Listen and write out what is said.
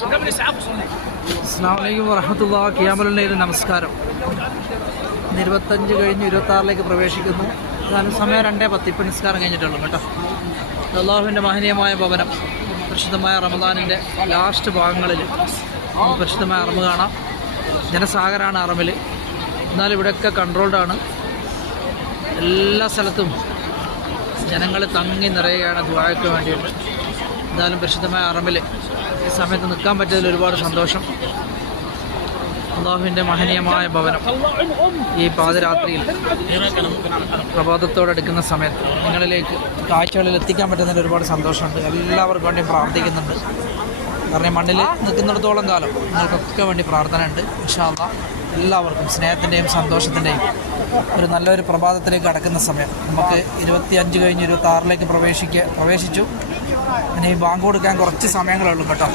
അസ്സലാമു വറഹ്മത്തുള്ളാഹി ഖിയാമുൽ നമസ്കാരം. 25 കഴിഞ്ഞ് 26 പ്രവേശിക്കുന്നു. അതാണ് സമയം 2:10. ഇപ്പം നിസ്കാരം കഴിഞ്ഞിട്ടുള്ളൂ കേട്ടോ. അള്ളാഹുവിൻ്റെ മഹനീയമായ ഭവനം പരിശുദ്ധമായ റമദാനിൻ്റെ ലാസ്റ്റ് ഭാഗങ്ങളിൽ പരിശുദ്ധമായ അറമ് കാണാം. ജനസാഗരമാണ് അറമിൽ. എന്നാൽ ഇവിടെയൊക്കെ കൺട്രോൾഡാണ്. എല്ലാ സ്ഥലത്തും ജനങ്ങൾ തങ്ങി നിറയുകയാണ് ദുആയ്ക്ക് വേണ്ടിയിട്ട്. എന്തായാലും പരിശുദ്ധമായ അറമിൽ ഈ സമയത്ത് നിൽക്കാൻ പറ്റിയതിൽ ഒരുപാട് സന്തോഷം. അള്ളാഹുവിൻ്റെ മഹനീയമായ ഭവനം ഈ പാതിരാത്രിയിൽ പ്രഭാതത്തോടെടുക്കുന്ന സമയത്ത് നിങ്ങളിലേക്ക് കാഴ്ചകളിൽ എത്തിക്കാൻ പറ്റുന്നതിൽ ഒരുപാട് സന്തോഷമുണ്ട്. എല്ലാവർക്കും വേണ്ടി പ്രാർത്ഥിക്കുന്നുണ്ട്. കാരണം മണ്ണിൽ നിൽക്കുന്നിടത്തോളം കാലം നിങ്ങൾക്കൊക്കെ വേണ്ടി പ്രാർത്ഥന ഉണ്ട്. ഇൻഷാ അല്ലാഹ് എല്ലാവർക്കും സ്നേഹത്തിൻ്റെയും സന്തോഷത്തിൻ്റെയും ഒരു നല്ലൊരു പ്രഭാതത്തിലേക്ക് കടക്കുന്ന സമയം. നമുക്ക് 25 കഴിഞ്ഞ് 26 പ്രവേശിച്ചു. ഇനി ബാങ്ക് കൊടുക്കാൻ കുറച്ച് സമയങ്ങളേ ഉള്ളൂ കേട്ടോ.